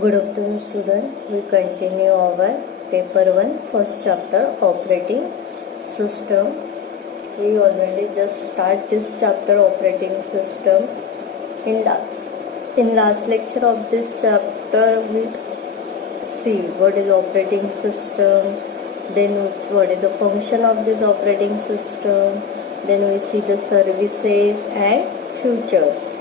Good afternoon, student. We continue our paper 1 first chapter operating system. We already just start this chapter operating system. In last lecture of this chapter we see what is operating system, then what is the function of this operating system, then we see the services and features.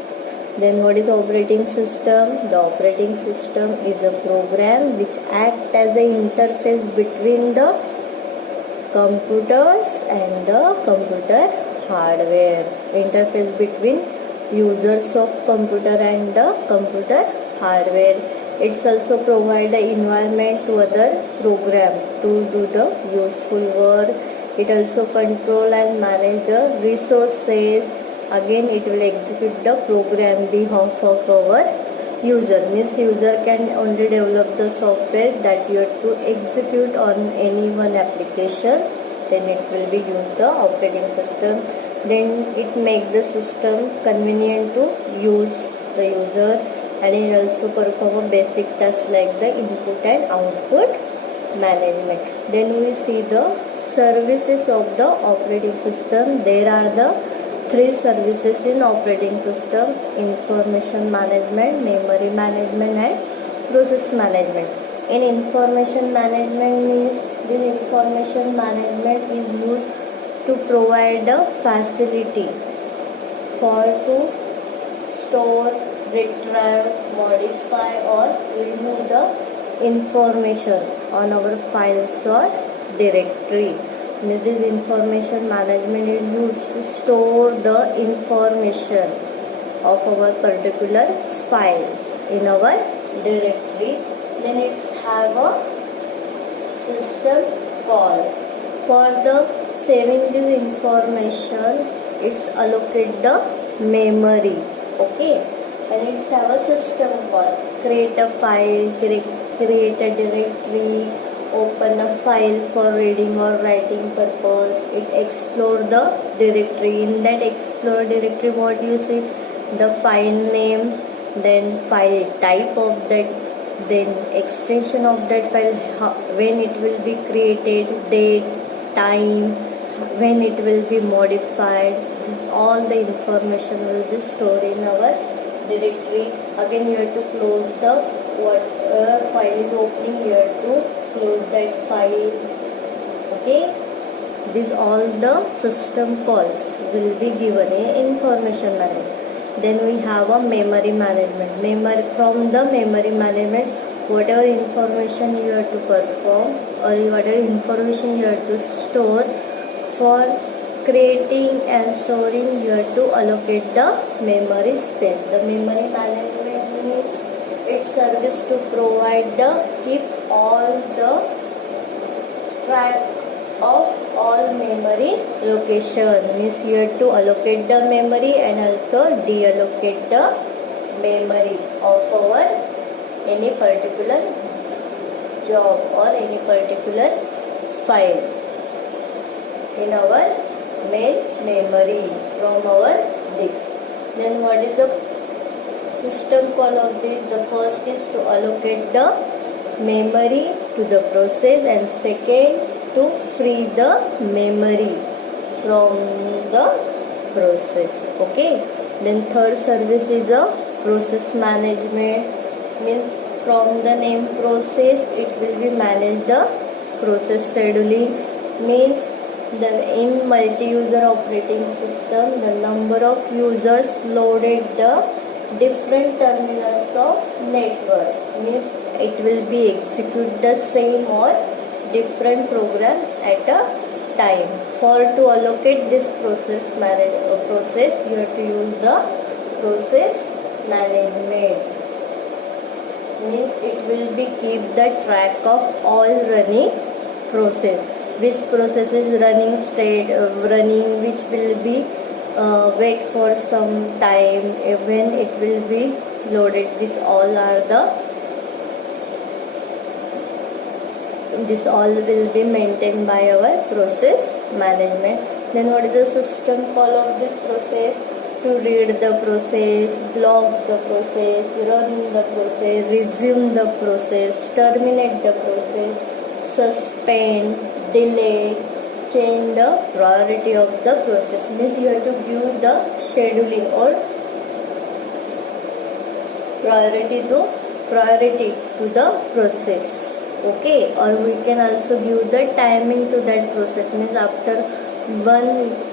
Then what is operating system? The operating system is a program which acts as an interface between the computers and the computer hardware. Interface between users of computer and the computer hardware. It's also provide the environment to other program to do the useful work. It also control and manage the resources. Again, it will execute the program behalf of our user. Means user can only develop the software that you have to execute on any one application. Then it will be used the operating system. Then it make the system convenient to use the user, and it also perform a basic task like the input and output management. Then we see the services of the operating system. There are the three services in operating system: information management, memory management and process management. In information management means this information management is used to provide a facility for to store, retrieve, modify or remove the information on our files or directory. This information management is used to store the information of our particular files in our directory. Then it's have a system call. For the saving this information, it's allocate the memory. Okay, and it's have a system call. Create a file, create a directory, open a file for reading or writing purpose. It explore the directory. In that explore directory, what you see? The file name, then file type of that, then extension of that file, when it will be created, date, time, when it will be modified. All the information will be stored in our directory. Again, you have to close the whatever file is opening, you have to close that file. Okay, these all the system calls will be given in information management. Then we have a memory management. From the memory management, whatever information you have to perform or whatever information you have to store, for creating and storing you have to allocate the memory space. The memory management means its service to provide the keep all the track of all memory location. Means you have to allocate the memory and also deallocate the memory of our any particular job or any particular file in our main memory from our disk. Then what is the system call of this? The first is to allocate the memory to the process, and second to free the memory from the process. Okay, then third service is a process management. Means from the name process, it will be manage the process scheduling. Means in multi-user operating system, the number of users loaded the different terminals of network. Means it will be execute the same or different program at a time. For to allocate this process, you have to use the process management. Means it will be keep the track of all running process. Which process is running which will be wait for some time, when it will be loaded. This all will be maintained by our process management. Then what is the system call of this process? to read the process, block the process, run the process, resume the process, terminate the process, suspend, delay, change the priority of the process. Means you have to give the scheduling or priority to the process. Okay, or we can also give the timing to that process. Means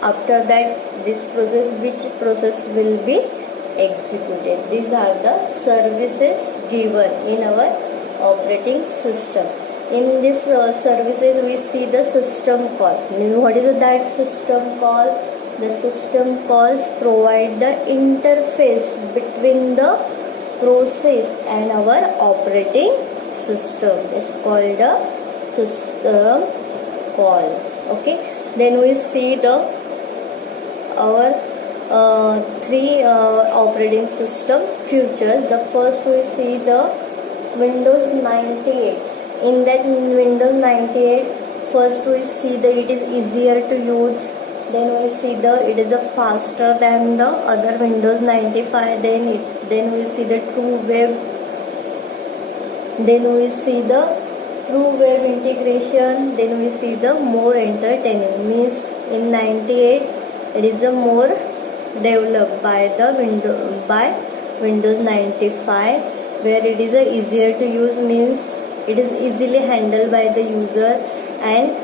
after that this process, which process will be executed. These are the services given in our operating system. In this services we see the system call. What is that system call? The system calls provide the interface between the process and our operating system. Is called the system call. Okay, then we see the our three operating system features. The first we see the Windows 98. In that Windows 98, first we see that it is easier to use. Then we see it is faster than the other Windows 95. Then we see the True Web. Then we see the True Web integration. Then we see the more entertaining. Means in 98, it is a more developed by Windows 95, where it is easier to use. Means it is easily handled by the user and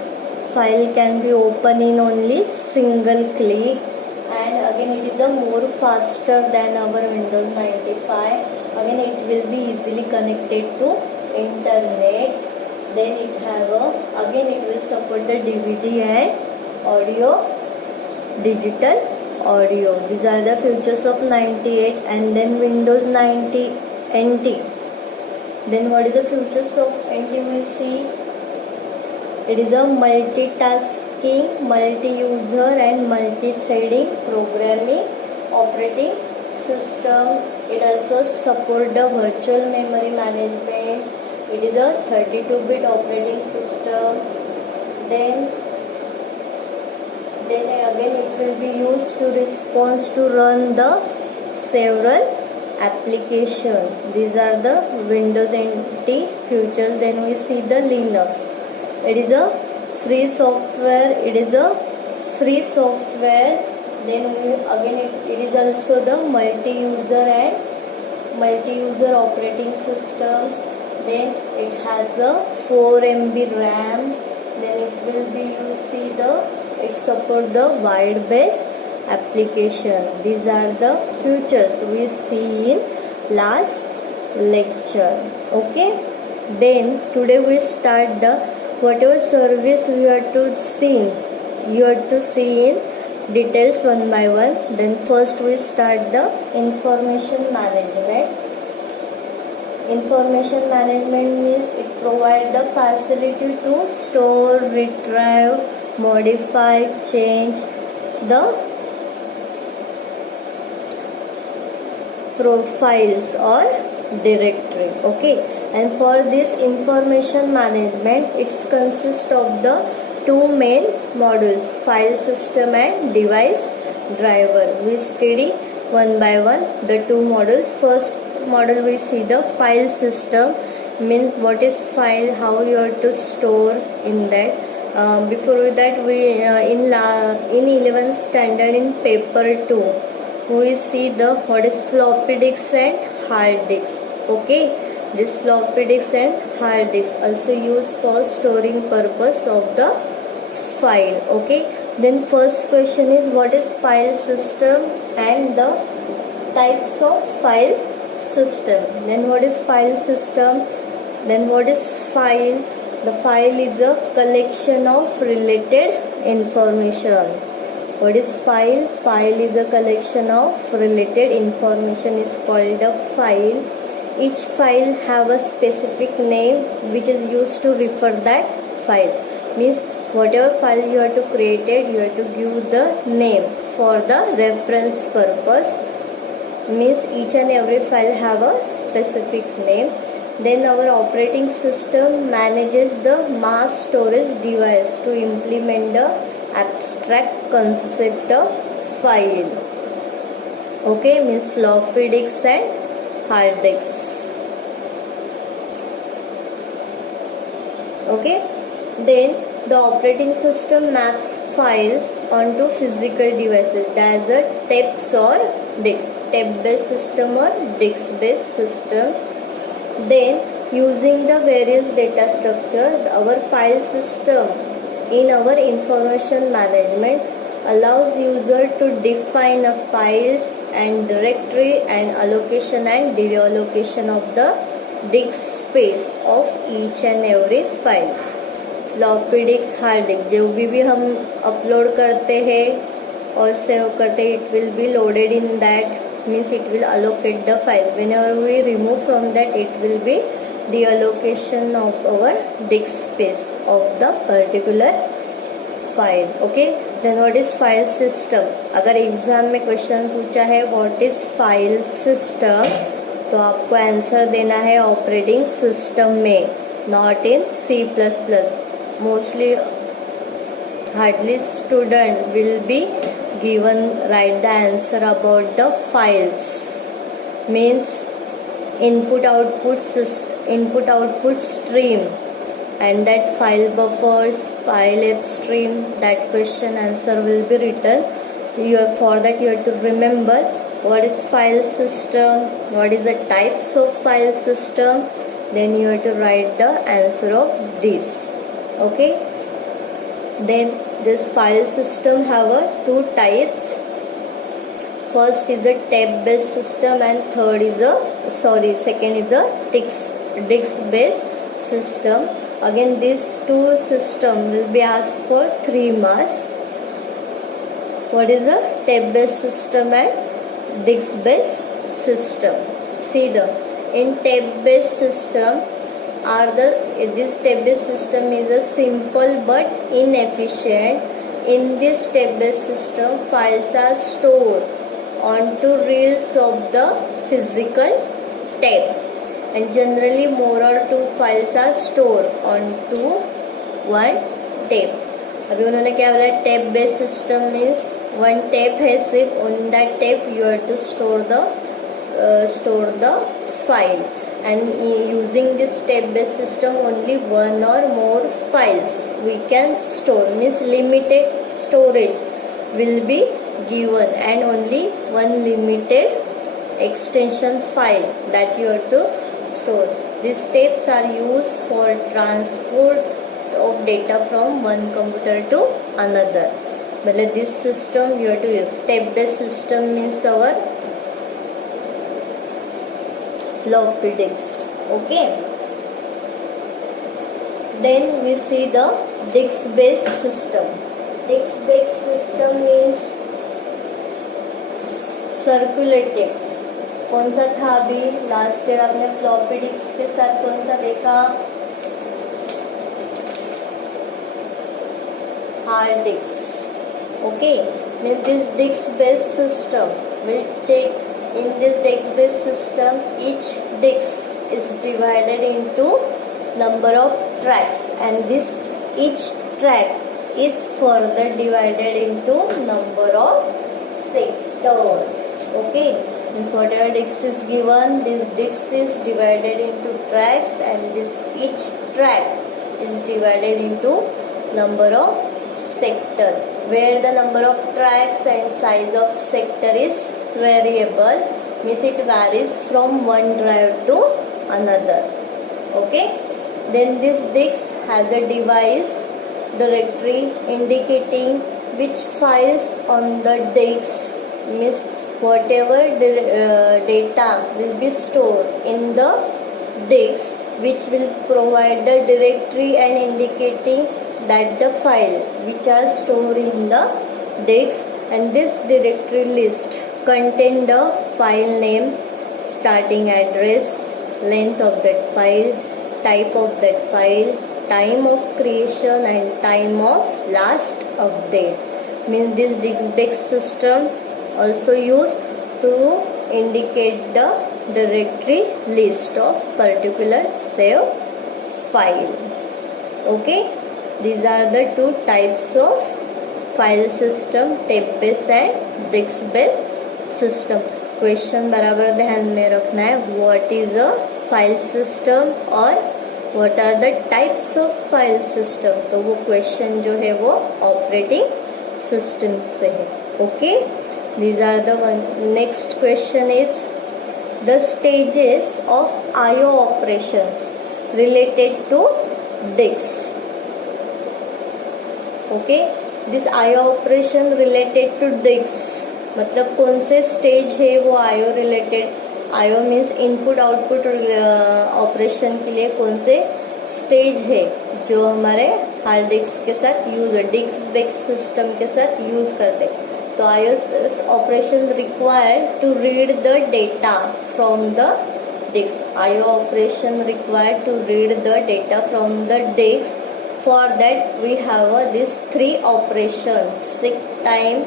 file can be opened in only single click. And again it is more faster than our Windows 95. Again it will be easily connected to internet. Then it have again it will support the DVD and audio, digital audio. These are the features of 98. And then Windows 90 NT. Then what is the features of NT? We see it is a multitasking, multi-user and multi-threading programming operating system. It also supports the virtual memory management. It is a 32-bit operating system. Then again it will be used to respond to run the several applications. These are the Windows NT features. Then we see the Linux. It is a free software. Then it is also the multi-user operating system. Then it has a 4 MB RAM. Then it will be it support the wide base application. These are the features we see in last lecture. Okay, then today we start the whatever service you have to see in details one by one. Then first we start the information management. Information management means it provides the facility to store, retrieve, modify, change the profiles or directory. Okay, and for this information management, it consists of the two main modules, file system and device driver. We study one by one the two modules. First module we see the file system. Means what is file, how you have to store in that. Before that we in 11th standard in paper 2 we see what is floppy disk and hard disk. Okay, this floppy disk and hard disk also used for storing purpose of the file. Okay, then first question is what is file system and the types of file system. Then what is file system? Then what is file? The file is a collection of related information. What is file? File is a collection of related information is called a file. Each file have a specific name which is used to refer that file. Means whatever file you have to create it, you have to give the name for the reference purpose. Means each and every file have a specific name. Then our operating system manages the mass storage device to implement the abstract concept of file. Okay, means floppy disks and hard disks. Okay, then the operating system maps files onto physical devices. That's a tapes or disk, tape based system or disk based system. Then using the various data structure, our file system in our information management allows user to define a files and directory and allocation and deallocation of the disk space of each and every file. Floppy disk, hard disk, जो भी हम upload करते हैं और save करते हैं, it will be loaded in that, means it will allocate the file. Whenever we remove from that, it will be deallocation of our disk space of the particular file. Okay, then what is file system? अगर exam में question पूछा है what is file system, तो आपको answer देना है operating system में, not in C++. Mostly hardly student will be given right the answer about the files, means input output stream, and that file buffers, file upstream, that question answer will be written. For that you have to remember what is file system, what is the types of file system, then you have to write the answer of this. Okay, then this file system have two types. First is the tape based system and second is a disk based system. Again these two system will be asked for 3 marks. What is the tape based system and disk based system? See, in tape based system this tape based system is a simple but inefficient. In this tape based system, files are stored onto reels of the physical tape, and generally more or 2 files are stored onto one tape. अभी उन्होंने क्या बोला, tape based system means one tape है सिर्फ, on that tape you have to store the file, and using this tape based system only one or more files we can store, means limited storage will be given and only one limited extension file that you have to store. These tapes are used for transport of data from one computer to another. But this system you have to use. Tape based system means our floppy disks. Okay, then we see the disk based system. Disk based system means सर्कुलेटिव. कौन सा था अभी last year आपने floppy disk के साथ कौन सा देखा? Hard disk. Okay, means this disk based system will check. In this disk based system, each disk is divided into number of tracks, and each track is further divided into number of sectors. Okay, means whatever disk is given, this disk is divided into tracks, and each track is divided into number of sector, where the number of tracks and size of sector is variable, means it varies from one drive to another. Okay, then this disk has a device directory indicating which files on the disk, means whatever data will be stored in the disk, which will provide the directory and indicating that the file which are stored in the disk, and this directory list contain the file name, starting address, length of that file, type of that file, time of creation and time of last update. Means this disk based system also used to indicate the directory list of particular save file. Okay, these are the two types of file system, tape based and disk based system. Question बराबर ध्यान में रखना है। What is a file system और what are the types of file system. तो वो question जो है वो ऑपरेटिंग सिस्टम से है। Okay, these are the one. Next question is the stages of IO operations related to disk. Okay, this IO operation related to disk मतलब कौन से स्टेज है वो IO related. IO means input output operation के लिए कौन से stage है जो हमारे हार्ड डिस्क के साथ यूज, डिस्क बेस्ड सिस्टम के साथ यूज करते। तो IO operation required to read the data from the disk. IO operation required to read the data from the disk. For that we have these three operations: seek time,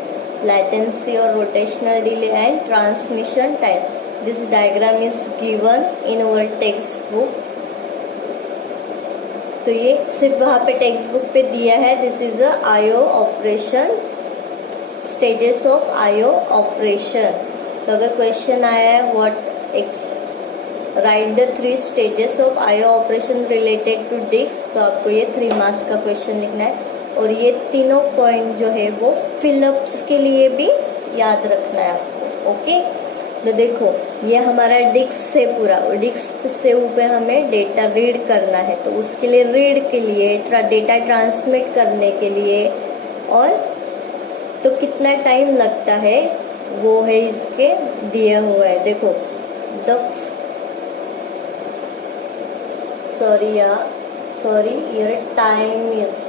latency or rotational delay, and transmission time. This diagram is given in our textbook. तो ये सिर्फ वहाँ पे text book पे दिया है। This is a IO operation, stages of IO operation. तो अगर क्वेश्चन आया है write the 3 stages of IO operation related to disk, तो आपको ये 3 मार्क्स का क्वेश्चन लिखना है। और ये तीनों पॉइंट जो है वो फिलअप्स के लिए भी याद रखना है आपको। ओके, तो देखो ये हमारा डिस्क से पूरा, डिस्क से ऊपर हमें डेटा रीड करना है, तो उसके लिए रीड के लिए डेटा ट्रांसमिट करने के लिए और तो कितना टाइम लगता है वो है इसके दिया हुआ है। देखो sorry your time is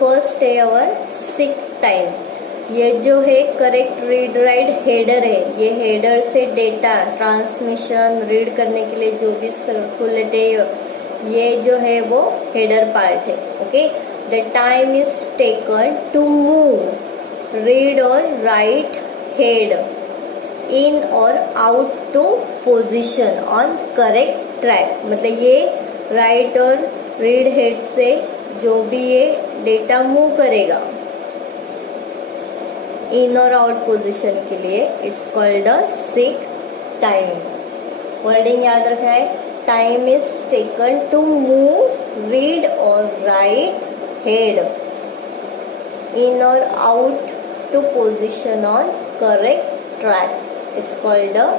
first है अवर सीक टाइम। ये जो है करेक्ट रीड राइट हेडर है, ये हेडर से डेटा ट्रांसमिशन रीड करने के लिए जो भी सर्कुलेट है ये जो है वो हेडर पार्ट है। Okay, the time is taken to move read और राइट हेड इन और out to position on correct track. मतलब ये राइट और रीड हेड से जो भी ये डेटा मूव करेगा इन और आउट पोजीशन के लिए, it's called a seek time. Wording याद रखना है, time is taken to move read और राइट हेड इन और out to position on correct track, it's called a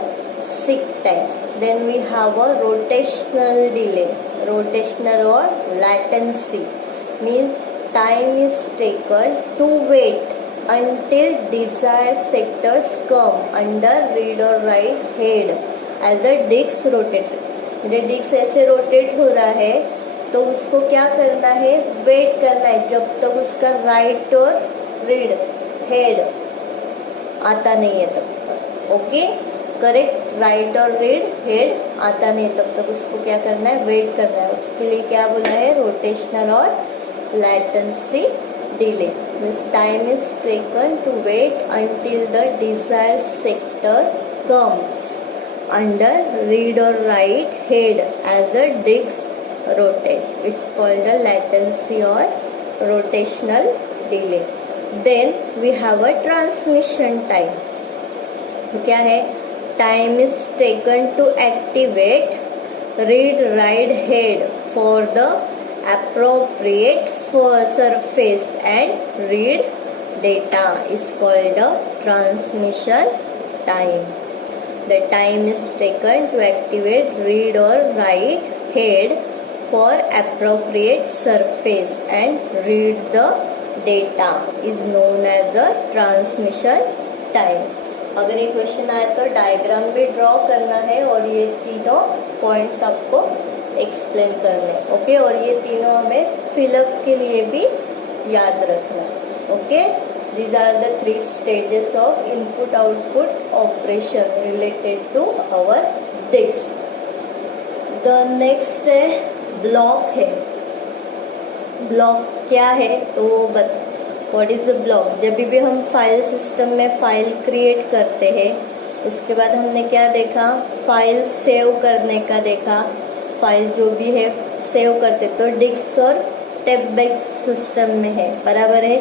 seek time. Then we have a rotational delay. Rotational or latency means time is taken to wait until desired sectors come under read or write head as the disk rotates. जब disc ऐसे rotate हो रहा है तो उसको क्या करना है, वेट करना है जब तक उसका राइट और रीड हेड आता नहीं है तब तक। ओके, करेक्ट राइट और रीड हेड आता नहीं तब तक उसको क्या करना है, वेट करना है। उसके लिए क्या बोला है, रोटेशनल और latency delay means time is taken to wait until the desired sector comes under read or write head as a disk rotates. It's called a latency or rotational delay. Then we have a transmission time. तो क्या है, time is taken to activate read write head for the appropriate surface and read data is called a transmission time. The time is taken to activate read or write head for appropriate surface and read the data is known as a transmission time. अगर ये question आए तो diagram भी draw करना है और ये तीनों पॉइंट्स आपको एक्सप्लेन करने। ओके, और ये तीनों हमें फिलअप के लिए भी याद रखना। Okay, these are the 3 stages of input output operation related to our disk. The next है ब्लॉक है। ब्लॉक क्या है तो बता, व्हाट इज द ब्लॉक। जब भी हम फाइल सिस्टम में फाइल क्रिएट करते हैं उसके बाद हमने क्या देखा, फाइल सेव करने का देखा। फाइल जो भी है सेव करते तो डिस्क और स्टेप बेस्ड सिस्टम में है, बराबर है।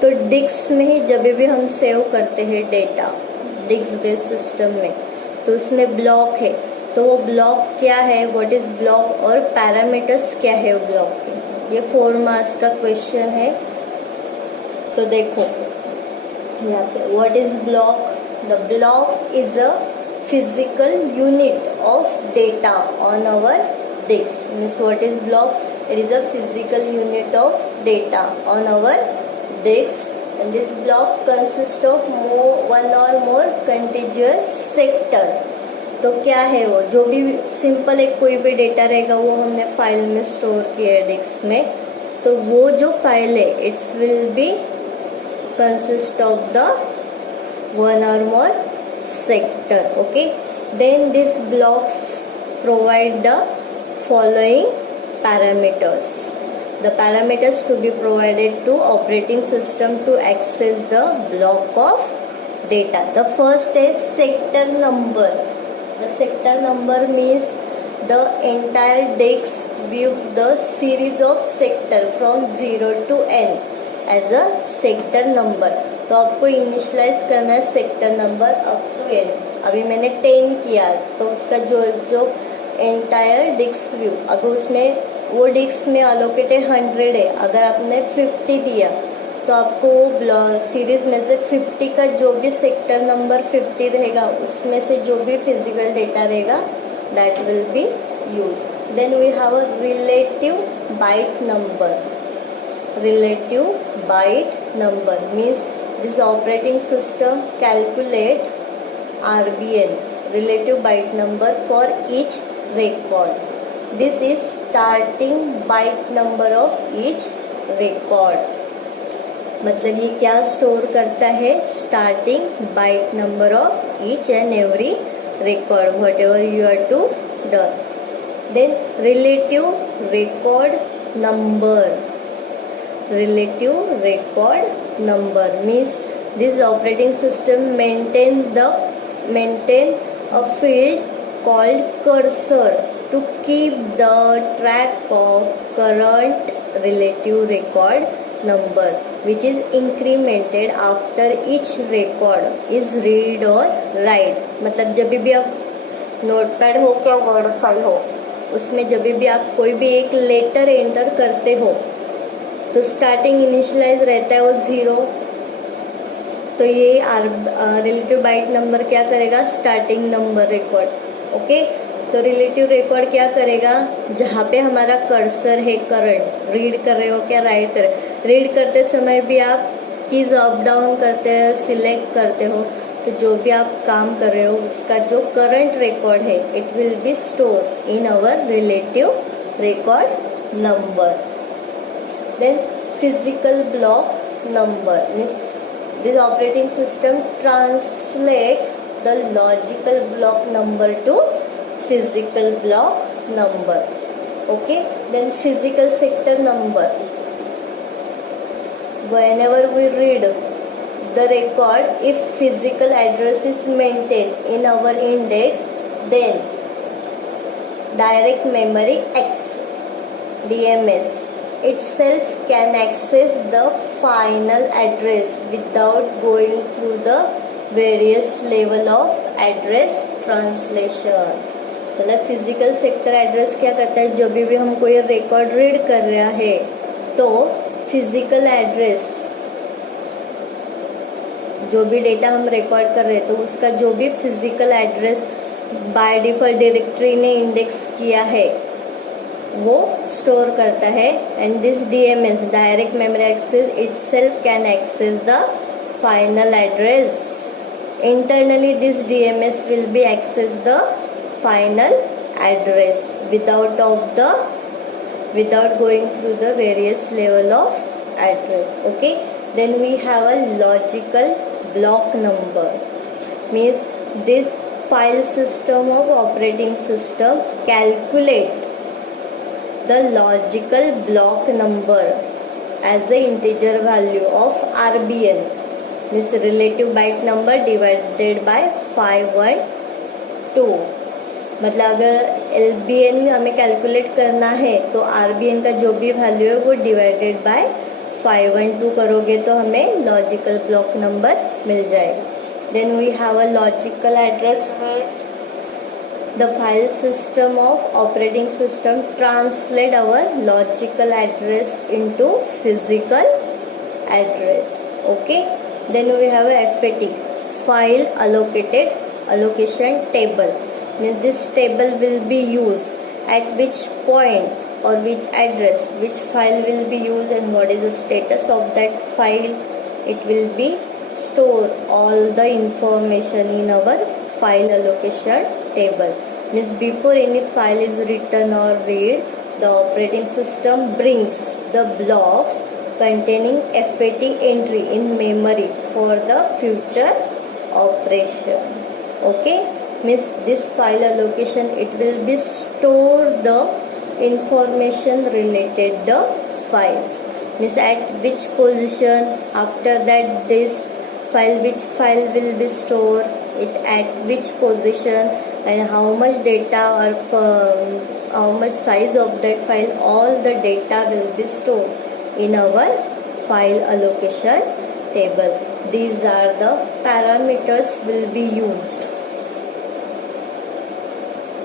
तो डिस्क में ही जब भी हम सेव करते हैं डेटा डिस्क बेस्ड सिस्टम में, तो उसमें ब्लॉक है, तो वो ब्लॉक क्या है, व्हाट इज ब्लॉक, और पैरामीटर्स क्या है वो ब्लॉक के। ये 4 मार्क्स का क्वेश्चन है। तो देखो यहाँ पे what is block, the block is a physical unit of data on our disk. Means what is block? It is a physical unit of data on our disk, and this block consists of one or more contiguous sector. तो क्या है वो, जो भी simple एक कोई भी data रहेगा वो हमने फाइल में स्टोर किया है डिस्क में, तो वो जो फाइल है it's will be consist of the one or more sector. Okay, then these blocks provide the following parameters. The parameters to be provided to operating system to access the block of data. The first is sector number. The sector number means the entire disk views the series of sector from 0 to n as a sector number. तो आपको initialize करना है sector number up to n। अभी मैंने 10 किया, तो उसका जो एंटायर डिस्क व्यू, अगर उसमें वो डिस्क में अलोकेटेड 100 है, अगर आपने 50 दिया तो आपको वो सीरीज में से 50 का जो भी सेक्टर नंबर 50 रहेगा उसमें से जो भी फिजिकल डेटा रहेगा that will be use. Then we have a relative byte number. Relative byte number means this operating system calculate RBN, relative byte number, for each record. This is starting byte number of each record. मतलब ये क्या store करता है, starting byte number of each and every record whatever you are to do. Then relative record number. Relative record number means this operating system maintain a field called cursor to keep the track of current relative record number, which is incremented after each record is read or write. मतलब जब भी आप notepad हो क्या word file हो, उसमें जब भी आप कोई भी एक लेटर एंटर करते हो तो स्टार्टिंग इनिशियलाइज रहता है वो 0, तो ये रिलेटिव बाइट नंबर क्या करेगा, स्टार्टिंग नंबर रिकॉर्ड। ओके, तो रिलेटिव रिकॉर्ड क्या करेगा, जहाँ पे हमारा कर्सर है करंट, रीड कर रहे हो क्या राइट कर रहे हो, रीड करते समय भी आप कीज अप डाउन करते हो, सिलेक्ट करते हो, तो जो भी आप काम कर रहे हो उसका जो करंट रिकॉर्ड है it will B store in our relative record number. Then physical block number means this operating system translate the logical block number to physical block number. Okay, then physical sector number. Whenever we read the record, if physical address is maintained in our index, then direct memory access DMS itself can access the final address without going through the various level of address translation. मतलब physical sector address क्या करता है, जब भी हम कोई record read कर रहा है तो फिजिकल एड्रेस, जो भी डेटा हम रिकॉर्ड कर रहे हैं तो उसका जो भी physical address by default directory ने इंडेक्स किया है वो स्टोर करता है। And this DMS direct memory access itself can access the final address. Internally this DMS will be access the final address without going through the various level of address. Okay, then we have a logical block number means this file system of operating system calculate the logical block number as the integer value of RBN means relative byte number divided by 512. मतलब अगर LBN हमें calculate करना है तो RBN का जो भी value है वो डिवाइडेड बाय 512 करोगे तो हमें लॉजिकल ब्लॉक नंबर मिल जाएगा. Then we have a logical address में the file system of operating system translate our logical address into physical address. Okay, then we have a FAT, file allocation table. Means this table will be used at which point or which address which file will be used and what is the status of that file. It will be store all the information in our file allocation table. Means before any file is written or read, the operating system brings the blocks containing FAT entry in memory for the future operation. Okay, means this file allocation, it will be store the information related the files. Means at which position, after that this file, which file will be stored, it at which position, and how much data or how much size of that file, all the data will be stored in our file allocation table. These are the parameters will be used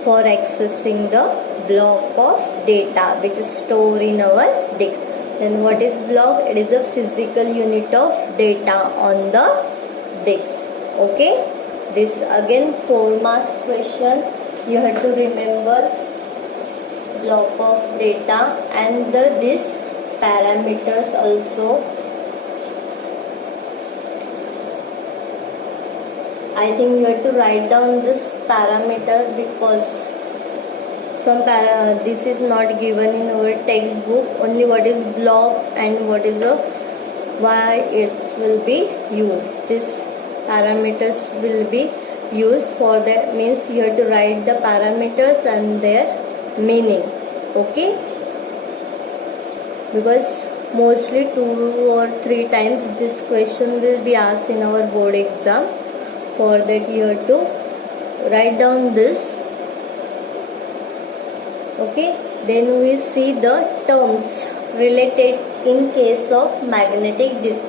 for accessing the block of data which is stored in our disk. Then what is block? It is a physical unit of data on the disk. Okay, this again 4 marks question. You have to remember block of data and this parameters also. I think you have to write down this parameter because this is not given in our textbook. Only what is block and what is the why it will be used. This parameters will be used for that. Means you have to write the parameters and their meaning. Okay, because mostly 2 or 3 times this question will be asked in our board exam. For that you have to write down this. Okay, then we see the terms related in case of magnetic disk.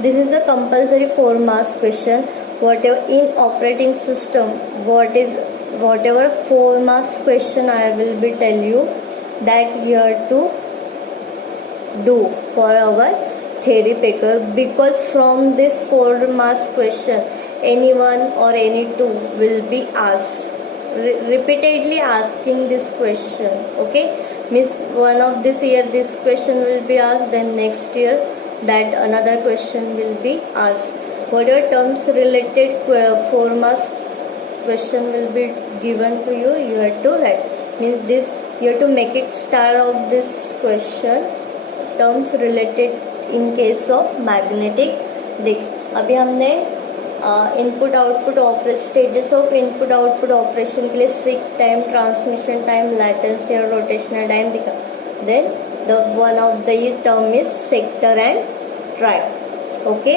This is a compulsory 4 marks question. Whatever in operating system, whatever 4 marks question I will be tell you, that you have to do for our theory paper, because from this 4 marks question anyone or any two will be asked, repeatedly asking this question. Okay, means one of this year this question will be asked, then next year that another question will be asked. Whatever terms related 4 marks question will be given to you, you have to write. Means this you have to make it start of this question, terms related in case of magnetic disk. अभी हमने input output operation, stages of input output operation के लिए seek time, transmission time, latency और rotational time दिखा. Then the one of the term is sector and track. Okay,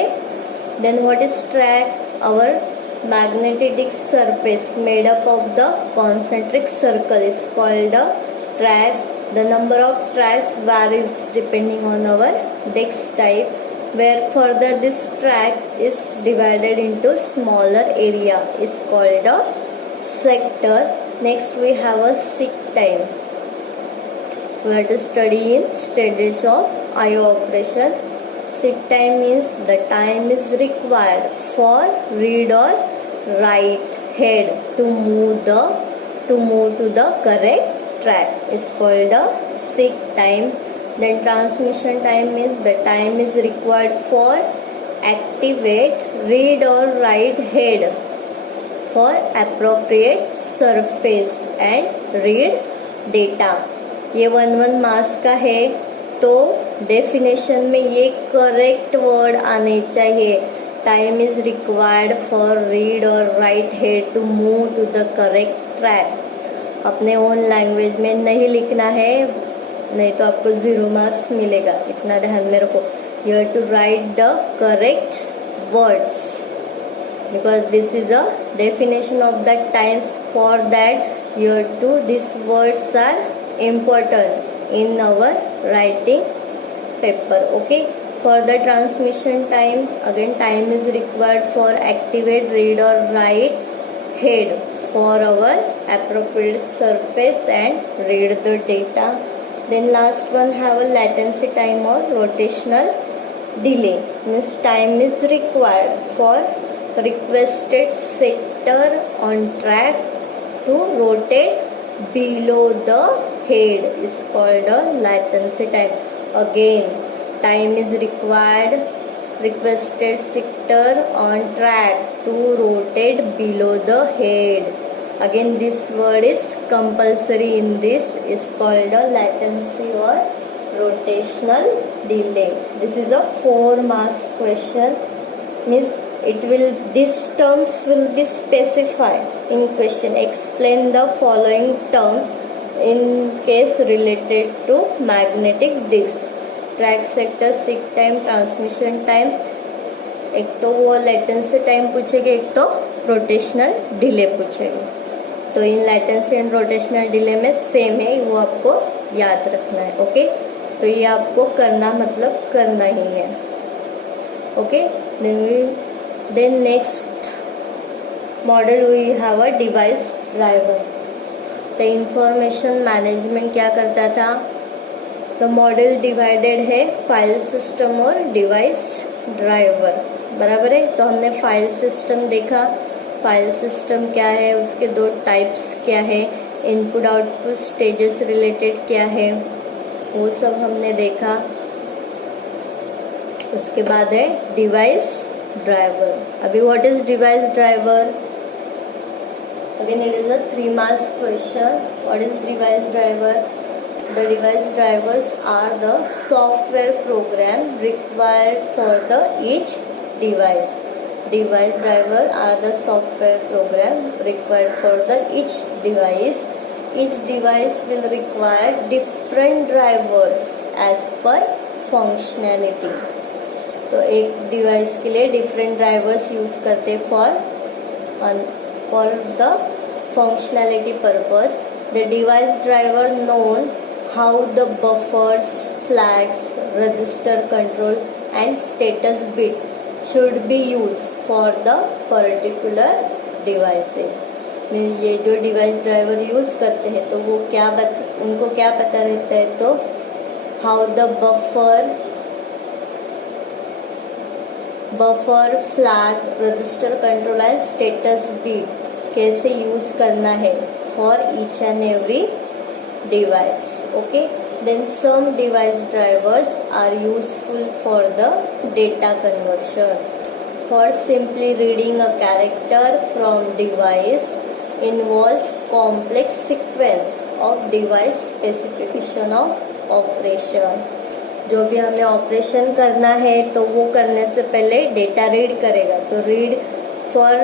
then what is track? Our magnetic disk surface made up of the concentric circle is called the tracks. The number of tracks varies depending on our disk type, where further this track is divided into smaller area is called a sector. Next we have a seek time. We have to study in stages of IO operation. Seek time means the time is required for read or write head to move to the correct track is called the seek time. Then transmission time means the time is required for activate read or write head for appropriate surface and read data. ये 1 marks का है, तो definition में ये correct word आने चाहिए. Time is required for read और write head to move to the correct track. अपने ओन लैंग्वेज में नहीं लिखना है, नहीं तो आपको 0 मार्क्स मिलेगा. इतना ध्यान में रखो. You have to write the correct words because this is a definition of that times. For that Here too, these words are important in our writing paper. Okay. For the transmission time, again time is required for activate, read or write head for our appropriate surface and read the data. Then last one have a latency time or rotational delay. Means time is required for requested sector on track to rotate below the head is called a latency time. Again, time is required requested sector on track to rotate below the head. Again, this word is compulsory in this is called a latency or rotational delay. This is a 4 marks question. Means these terms will be specified in question. Explain the following terms in case related to magnetic disc. Track sector, seek time, transmission time. एक तो वो latency time पूछेगी, एक तो rotational delay पूछेगी. तो इन latency and rotational delay में same है, वो आपको याद रखना है. ओके, तो ये आपको करना मतलब करना ही है. Okay, then next model we have a device driver. तो इंफॉर्मेशन मैनेजमेंट क्या करता था? तो मॉडल डिवाइडेड है फाइल सिस्टम और डिवाइस ड्राइवर. बराबर है. तो हमने फाइल सिस्टम देखा. फाइल सिस्टम क्या है, उसके 2 टाइप्स क्या है, इनपुट आउटपुट स्टेजेस रिलेटेड क्या है, वो सब हमने देखा. उसके बाद है डिवाइस ड्राइवर. अभी what is device driver? Again it is a 3 marks question. What is device driver? The device drivers are the software program required for the each device. Device driver are the software program required for the each device. Each device will require different drivers as per functionality. तो एक device के लिए different drivers use करते for the functionality purpose. The device driver known how the buffers, flags, register control and status bit should be used for the particular devices. ये जो device driver use करते हैं तो वो उनको क्या पता रहता है? तो how the buffer, flag, register control and status bit कैसे यूज करना है for each and every device. Okay, then some device drivers are useful for the data conversion. For simply reading a character from device involves complex sequence of device specification of operation. जो भी हमें operation करना है तो वो करने से पहले डेटा रीड करेगा. तो फॉर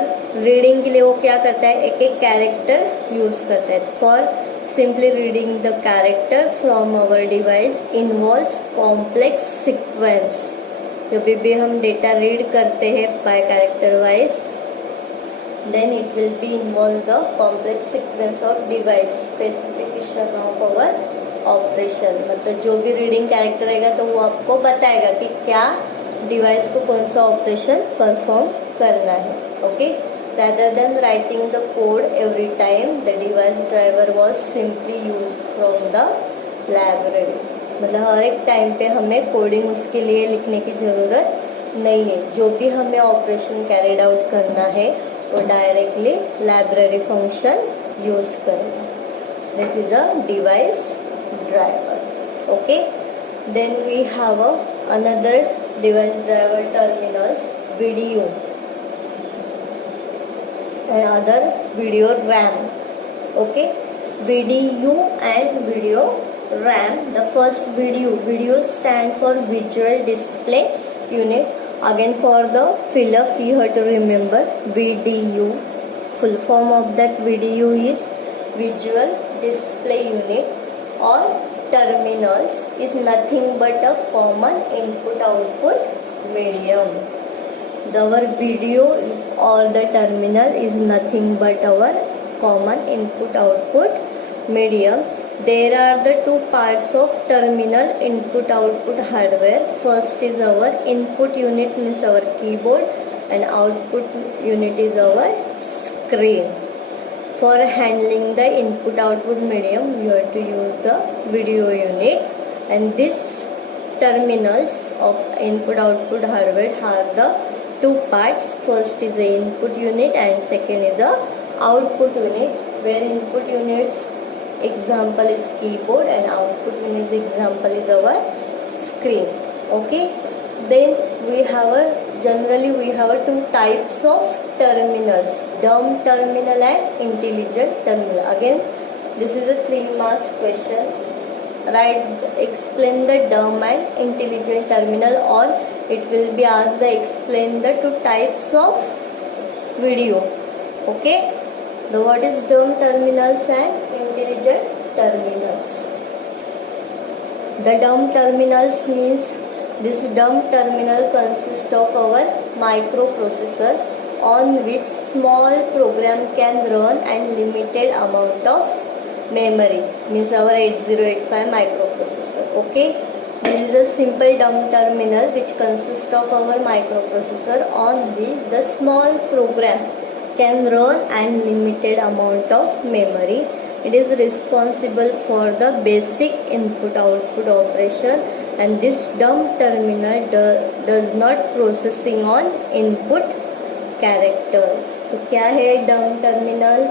रीडिंग के लिए वो क्या करता है? एक एक कैरेक्टर यूज करता है. For simply reading the character from our device involves complex sequence. जब भी हम डेटा रीड करते हैं by character wise, then it will be involve the complex sequence of device specification of our operation. मतलब जो भी रीडिंग कैरेक्टर रहेगा तो वो आपको बताएगा कि क्या डिवाइस को कौन सा ऑपरेशन परफॉर्म करना है. Okay, rather than writing the code every time, the device driver was simply used from the library. मतलब हर एक टाइम पे हमें कोडिंग उसके लिए लिखने की जरूरत नहीं है. जो भी हमें ऑपरेशन कैरिड आउट करना है वो डायरेक्टली लाइब्रेरी फंक्शन यूज करेगा. This is a device driver. Okay, then we have another device driver terminals, video and other video RAM. Okay, VDU and video RAM. The first video stand for visual display unit. Again, for the fill up you have to remember VDU. Full form of that VDU is visual display unit or terminals is nothing but a common input output medium. Our video or the terminal is nothing but our common input-output medium. There are the two parts of terminal input-output hardware. First is our input unit, means our keyboard, and output unit is our screen. For handling the input-output medium, you have to use the video unit, and these terminals of input-output hardware have the two parts. First is the input unit and second is the output unit, where input unit's example is keyboard and output unit example is our screen. Okay, then generally we have two types of terminals: dumb terminal and intelligent terminal. Again, this is a 3 marks question. Explain the dumb and intelligent terminal, or it will be asked to explain the two types of video. Okay, what is dumb terminals and intelligent terminals? The dumb terminals means this dumb terminal consists of our microprocessor on which small program can run and limited amount of memory, means our 8085 microprocessor. Okay, this is a simple dumb terminal which consists of our microprocessor on which the small program can run and limited amount of memory. It is responsible for the basic input-output operation, and this dumb terminal does not processing on input character. तो क्या है dumb terminal?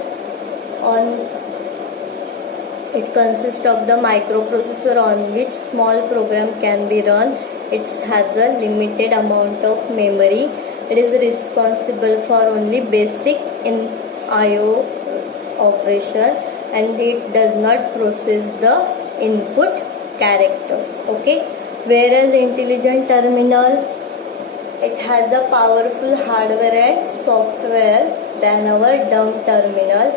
It consists of the microprocessor on which small program can be run. It has a limited amount of memory. It is responsible for only basic I/O operation, and it does not process the input characters. Okay, whereas intelligent terminal, it has a powerful hardware and software than our dumb terminal.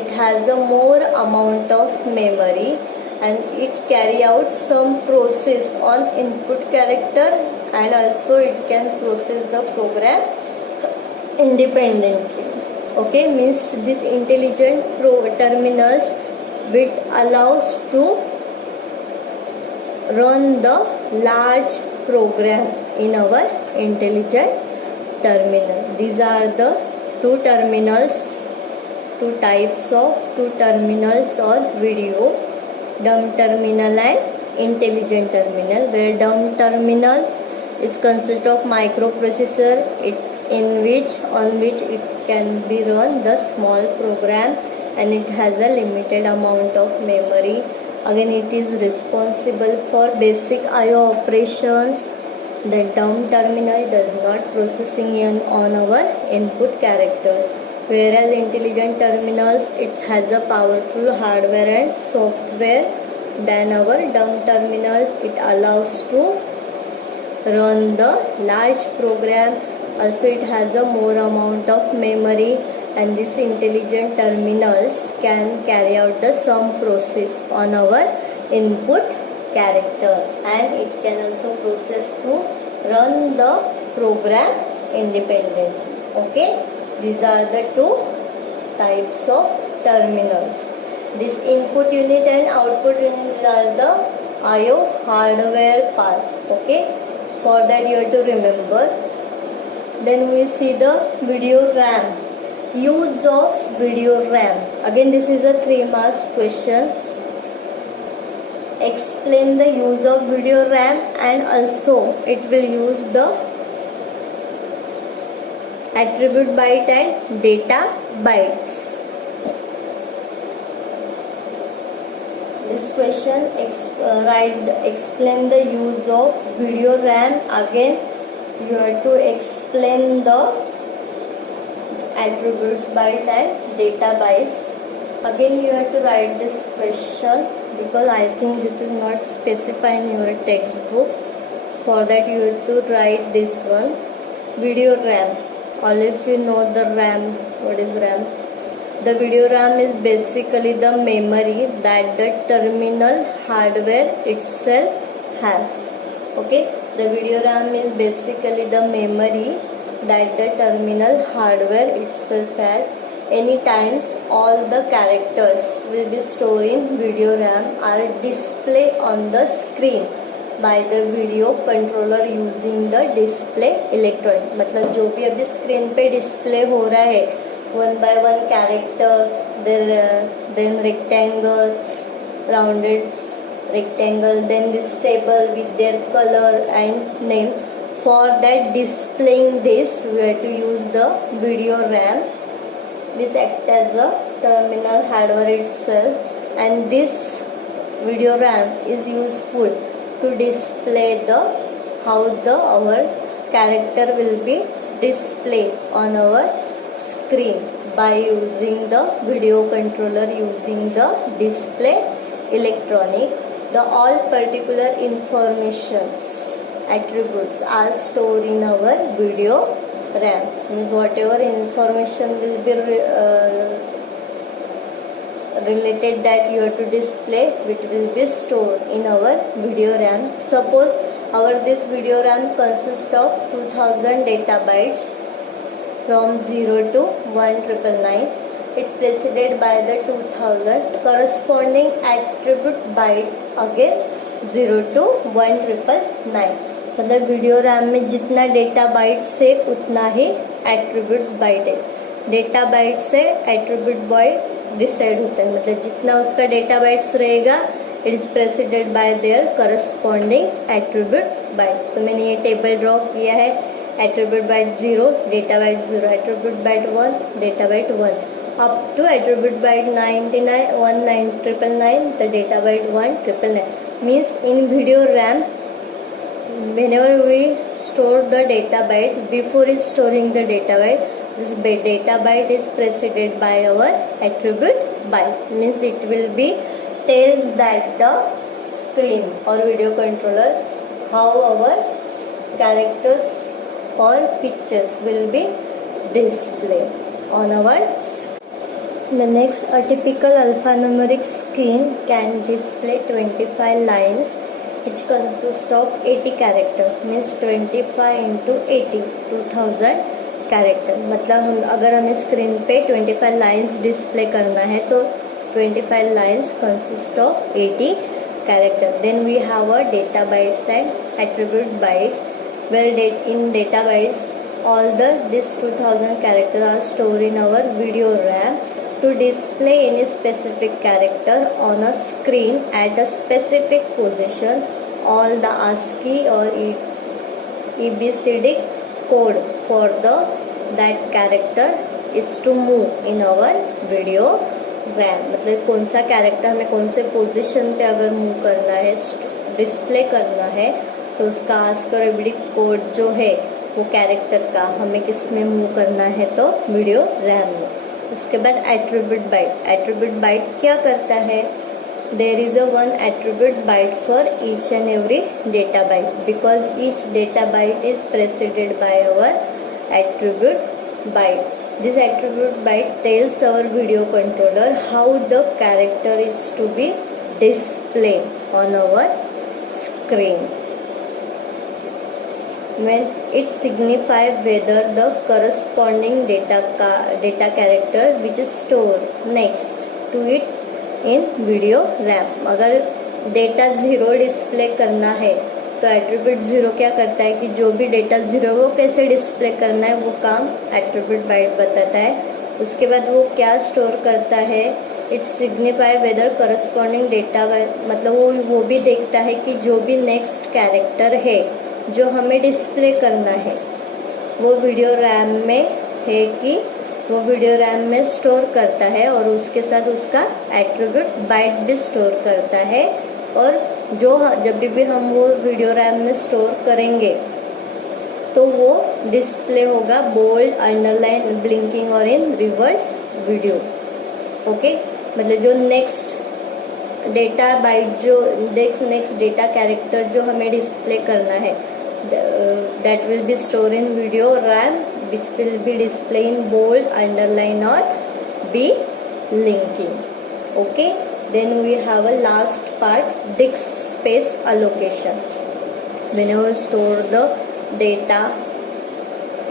It has a more amount of memory, and it carry out some process on input character, and also it can process the program independently. Okay, means this intelligent terminals which allows to run the large program in our intelligent terminal. These are the two types of terminals or video: dumb terminal and intelligent terminal. Where dumb terminal is consist of microprocessor on which it can be run the small program, and it has a limited amount of memory. Again, it is responsible for basic I/O operations. The dumb terminal does not processing on our input characters, whereas intelligent terminals, it has a powerful hardware and software than our dumb terminal. It allows to run the large program. Also, it has a more amount of memory, and these intelligent terminals can carry out the some process on our input character, and it can also process to run the program independently. Okay, these are the two types of terminals. This input unit and output unit are the I/O hardware part. Okay, for that you have to remember. Then we see the video RAM. Use of video RAM. Again, this is a 3 marks question. Explain the use of video RAM, and also it will use the attribute byte and data bytes. This question explain the use of video RAM. Again, you have to explain the attributes byte and data bytes. Again, you have to write this question, because I think this is not specified in your textbook. For that you have to write this one. Video RAM. All of you know the RAM. What is RAM? The video RAM is basically the memory that the terminal hardware itself has. Okay, the video RAM is basically the memory that the terminal hardware itself has. any times all the characters will be stored in video RAM are displayed on the screen by the video controller using the display electronic. मतलब जो भी अभी screen पे display हो रहा है one by one character, then rectangle, rounded rectangle, then this table with their color and name. For that displaying this, we have to use the video RAM. This acts as the terminal hardware itself, and this video RAM is useful to display how our character will be displayed on our screen by using the video controller using the display electronic. The all particular informations attributes are stored in our video RAM. Means whatever information will be related that you have to display, which will be stored in our video RAM. Suppose this video RAM consists of 2000 data bytes from 0 to 1999. It preceded by the 2000 corresponding attribute byte again 0 to 1999. मतलब video RAM में जितना data byte से उतना ही attributes byte है. Data byte से attribute byte decide होता है. मतलब जितना उसका डेटा बाइट्स रहेगा it is preceded by their corresponding attribute bytes. तो मैंने ये टेबल ड्रॉ किया है. Attribute byte 0 data byte 0, attribute byte 1 data byte 1 up to attribute byte 99 1999 the data byte 1999. means in video RAM whenever we store the data byte, before is storing the data byte, this data byte is preceded by our attribute byte. Means it will be tells that the screen or video controller how our characters or pictures will be displayed on our screen. The next, a typical alphanumeric screen can display 25 lines which consist of 80 character. means 25 into 80 2000 character. मतलब अगर हमें screen पे 25 lines display करना है तो 25 lines consist of 80 character. Then we have a data bytes and attribute bytes, where in data bytes all this 2000 characters are stored in our video RAM. To display any specific character on a screen at a specific position, all the ASCII or ABCD code for that character is to move in our video RAM. मतलब कौन सा character हमें कौन से position पे अगर move करना है, डिस्प्ले करना है, तो उसका ASCII और ABCD कोड जो है वो कैरेक्टर का हमें किस में मूव करना है, तो वीडियो रैम में. उसके बाद एट्रीब्यूट बाइट. एट्रीब्यूट बाइट क्या करता है? There is a one attribute byte for each and every data byte because each data byte is preceded by our attribute byte. This attribute byte tells our video controller how the character is to be displayed on our screen. When it signifies whether the corresponding data character which is stored next to it in video RAM. अगर data 0 display करना है तो attribute 0 क्या करता है कि जो भी डेटा 0 वो कैसे डिस्प्ले करना है वो काम एट्रीब्यूट बाइट बताता है. उसके बाद वो क्या स्टोर करता है, it signify whether corresponding data, मतलब वो भी देखता है कि जो भी नेक्स्ट कैरेक्टर है जो हमें डिस्प्ले करना है वो वीडियो रैम में है कि वो वीडियो रैम में स्टोर करता है और उसके साथ उसका एट्रीब्यूट बाइट भी स्टोर करता है. और जो जब भी हम वो वीडियो रैम में स्टोर करेंगे तो वो डिस्प्ले होगा बोल्ड, अंडरलाइन, ब्लिंकिंग और इन रिवर्स वीडियो. ओके, मतलब जो नेक्स्ट डेटा बाइट जो नेक्स्ट डेटा कैरेक्टर जो हमें डिस्प्ले करना है that will be stored in video RAM which will be displayed in bold, underline or be linking. Okay, then we have a last part, disk space allocation. Whenever we store the data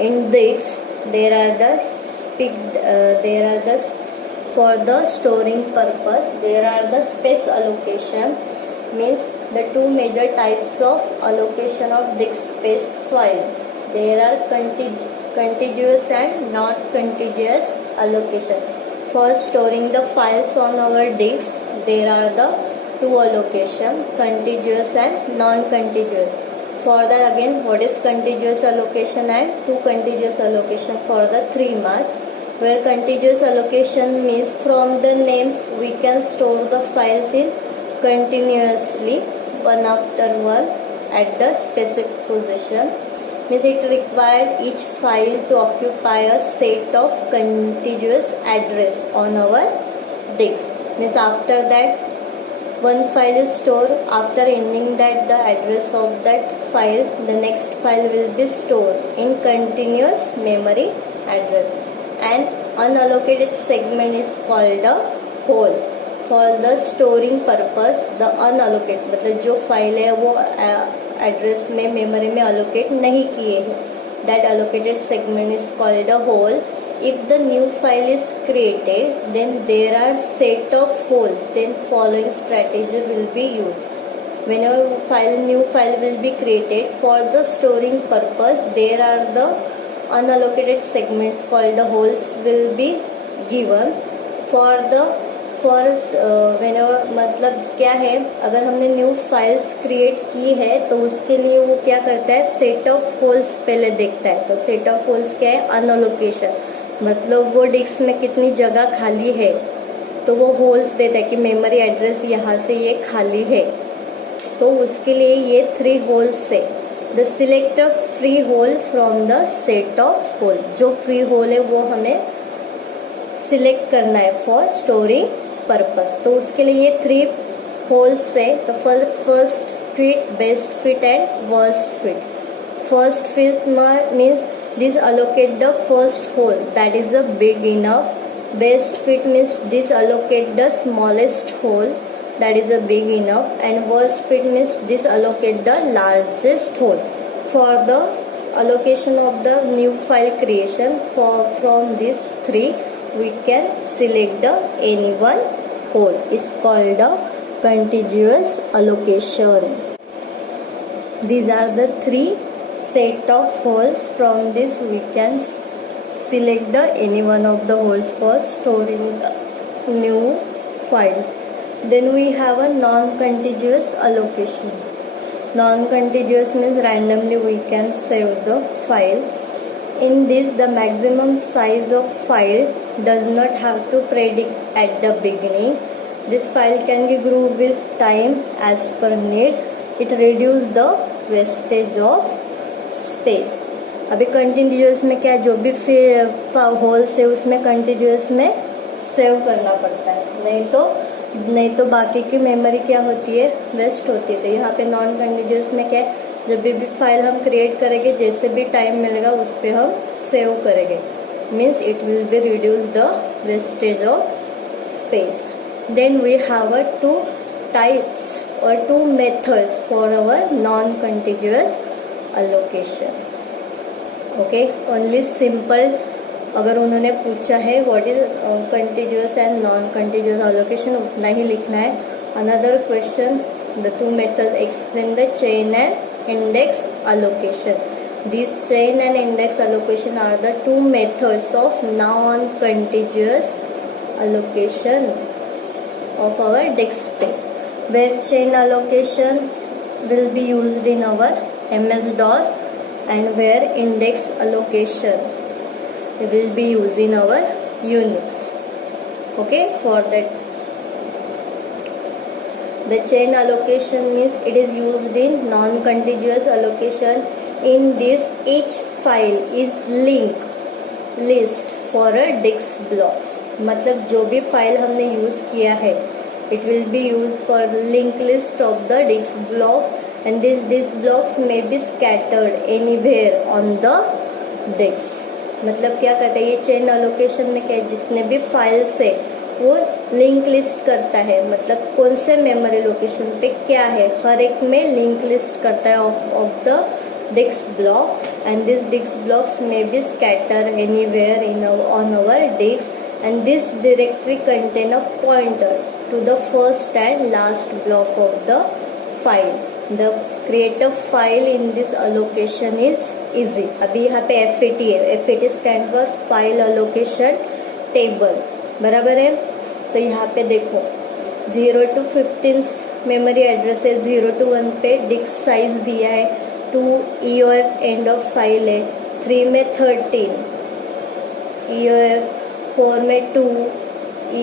in disk, there are the there are the for the storing purpose there are the space allocation, means the two major types of allocation of disk space file. There are contiguous and not contiguous allocation. For storing the files on our disk, there are the two allocation, contiguous and non-contiguous. For that again, what is contiguous allocation and two contiguous allocation for the 3 marks? Where contiguous allocation means from the names we can store the files in continuously one after one at the specific position. Means it required each file to occupy a set of contiguous address on our disk. Means after that one file is stored, after ending that the address of that file, the next file will be stored in continuous memory address. And unallocated segment is called a hole. For the storing purpose, the unallocated मतलब जो file है वो address में memory में allocate नहीं किए हैं, that allocated segment is called a hole. If the new file is created, then there are set of holes. Then following strategy will be used. Whenever new file will be created, for the storing purpose, there are the unallocated segments called the holes will be given. Whenever मतलब क्या है, अगर हमने new files create की है तो उसके लिए वो क्या करता है, सेट ऑफ होल्स पहले देखता है. तो सेट ऑफ होल्स क्या है, अनअलोकेशन. मतलब वो डिस्क में कितनी जगह खाली है तो वो होल्स देता है कि मेमोरी एड्रेस यहाँ से ये खाली है. तो उसके लिए ये 3 होल्स है. The select a free hole from the set of hole. जो फ्री होल है वो हमें सिलेक्ट करना है फॉर स्टोरिंग पर्पस. तो उसके लिए ये 3 होल्स है. तो first fit, best fit and worst fit. First fit means this allocate the first hole, that is a big enough. Best fit means this allocate the smallest hole, that is a big enough. And worst fit means this allocate the largest hole. For the allocation of the new file creation, from these 3 we can select the any one hole. Is called the contiguous allocation. These are the 3 set of holes. From this we can select the any one of the holes for storing the new file. Then we have a non-contiguous allocation. Non-contiguous means randomly we can save the file. In this, the maximum size of file does not have to predict at the beginning. This file can be grow with time as per need. It reduces the wastage of space. अभी continuous में क्या, जो भी holes है उसमें continuous में save करना पड़ता है, नहीं तो बाकी की मेमोरी क्या होती है, वेस्ट होती है. तो यहाँ पे नॉन कंटिन्यूस में क्या है, जब भी फाइल हम क्रिएट करेंगे जैसे भी टाइम मिलेगा उस पर हम सेव करेंगे. Means it will be reduce the wastage of space. Then we have a 2 types और 2 methods for our non continuous allocation. Okay, only simple अगर उन्होंने पूछा है what is continuous and non continuous allocation उतना ही लिखना है. Another question, the 2 methods explain the chain and index allocation. These chain and index allocation are the 2 methods of non contiguous allocation of our disk space. Where chain allocations will be used in our MS-DOS and where index allocation will be used in our Unix. Okay, for that the chain allocation means it is used in non-contiguous allocation. In this, each file is list for a disk block. मतलब जो भी file हमने use किया है, it will be used for linked list of the disk block. And these blocks may be scattered anywhere on the disk. मतलब क्या करता है ये चेन अलोकेशन में, क्या जितने भी फाइल्स है वो लिंक लिस्ट करता है. मतलब कौन से मेमोरी लोकेशन पे क्या है, हर एक में लिंक लिस्ट करता है of the disk block. and these disk blocks may be scattered anywhere on our disk, and this directory contain a pointer to the first and last block of the file. The create a file in this allocation is easy. अभी यहाँ पे FAT है, FAT stand for file allocation table, बराबर है। तो यहाँ पे देखो 0 to 15 मेमोरी एड्रेस है, 0 to 1 पे डिस्क साइज दिया है, 2 EOF एंड ऑफ फाइल है, 3 में 13 EOF, 4 में 2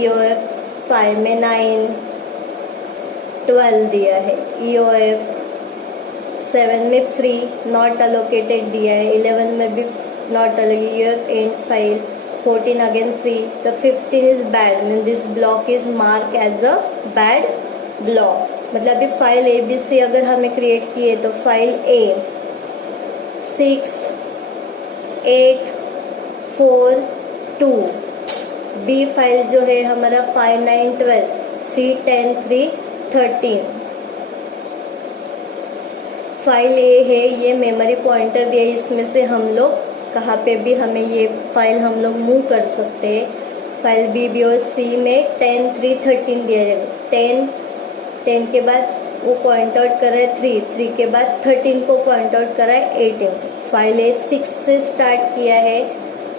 EOF, 5 में 9, 12 दिया है EOF, 7 में फ्री नॉट अलोकेटेड दिया है, 11 में भी not EOF end file, 14 again free, तो 15 is bad, mean this block is mark as a bad block. मतलब अभी फाइल ABC अगर हमें क्रिएट की है तो फाइल A 6 8 4 2, B फाइल जो है हमारा 5 9 12, C 10 3 13। फाइल A है, ये मेमोरी पॉइंटर दिया है, इसमें से हम लोग कहाँ पे भी हमें ये फाइल हम लोग मूव कर सकते हैं। फाइल B और C में 10 3 13 दिया है, 10 के बाद वो पॉइंट आउट कर रहा है 3 के बाद 13 को पॉइंट आउट कर रहा है 18। फाइल A 6 से स्टार्ट किया है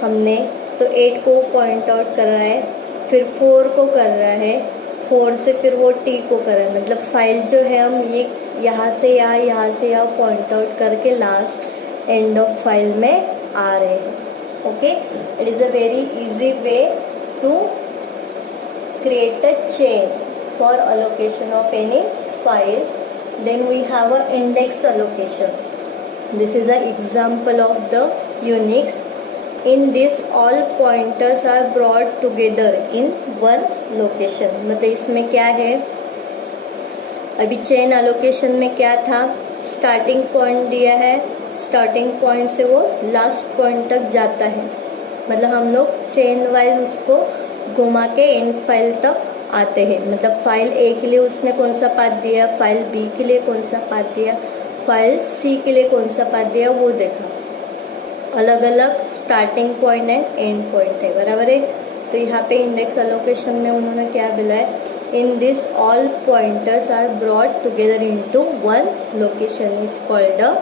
हमने, तो 8 को पॉइंट आउट कर रहा है, फिर 4 को कर रहा है, 4 से फिर वो T को कर रहा है। मतलब फाइल जो है हम ये यहाँ से यहाँ पॉइंट आउट करके लास्ट एंड ऑफ फाइल में आ रहे हैं। Okay, it is a very easy way to create a chain for allocation of any file. Then we have a index allocation. This is an example of the Unix. In this all pointers are brought together in one location. मतलब इसमें क्या है, अभी chain allocation में क्या था, starting point दिया है, स्टार्टिंग पॉइंट से वो लास्ट पॉइंट तक जाता है। मतलब हम लोग चेन वाइज उसको घुमा के एंड फाइल तक आते हैं। मतलब फाइल A के लिए उसने कौन सा पाथ दिया, फाइल B के लिए कौन सा पाथ दिया, फाइल C के लिए कौन सा पाथ दिया, वो देखा। अलग अलग starting point and and point है, बराबर है। तो यहाँ पे इंडेक्स एलोकेशन में उन्होंने क्या बोला है, in this all pointers are brought together into one location is called a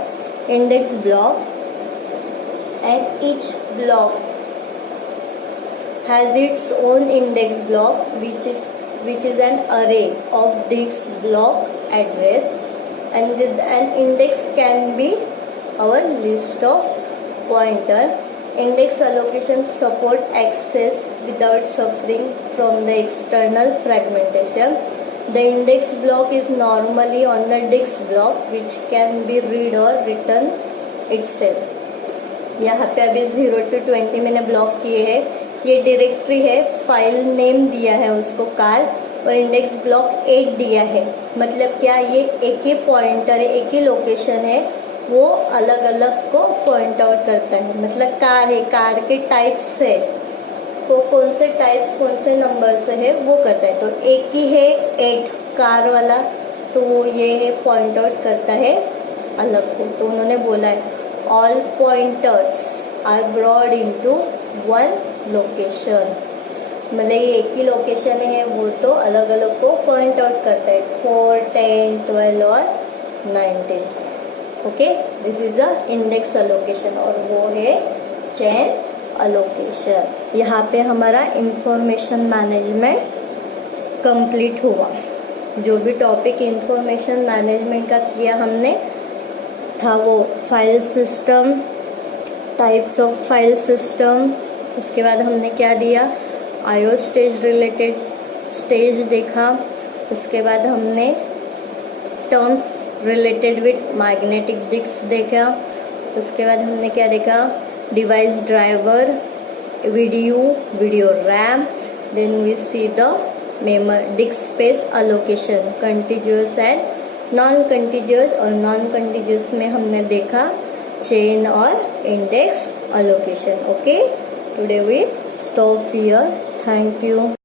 index block, and each block has its own index block which is an array of this block address, and an index can be our list of pointer. Index allocation support access without suffering from the external fragmentation. The index block is normally on the disk block which can be read or written itself. यहाँ पे अभी 0 to 20 मैंने block किए हैं, ये directory है, file name दिया है उसको कार, और इंडेक्स ब्लॉक 8 दिया है। मतलब क्या, ये एक ही पॉइंटर है, एक ही लोकेशन है, वो अलग अलग को पॉइंट आउट करता है। मतलब कार है, कार के टाइप्स है, को कौन से टाइप्स कौन से नंबर से है वो करता है। तो एक ही है 8 कार वाला, तो वो ये है पॉइंट आउट करता है अलग को। तो उन्होंने बोला है all pointers are brought into one location. मतलब ये एक ही लोकेशन है, वो तो अलग अलग को पॉइंट आउट करता है, 4 10 12 और 19। Okay, this is the index allocation, और वो है चेन अलोकेशन। यहाँ पे हमारा इंफॉर्मेशन मैनेजमेंट कंप्लीट हुआ। जो भी टॉपिक इंफॉर्मेशन मैनेजमेंट का किया हमने था, वो file system, types of file system, उसके बाद हमने क्या दिया, आईओ स्टेज रिलेटेड स्टेज देखा, उसके बाद हमने terms related with magnetic disk देखा, उसके बाद हमने क्या देखा, device driver, video RAM, then we see the disk space allocation, continuous and non continuous, और नॉन कंटिन्यूअस में हमने देखा चेन और index allocation. Okay, today we stop here, thank you.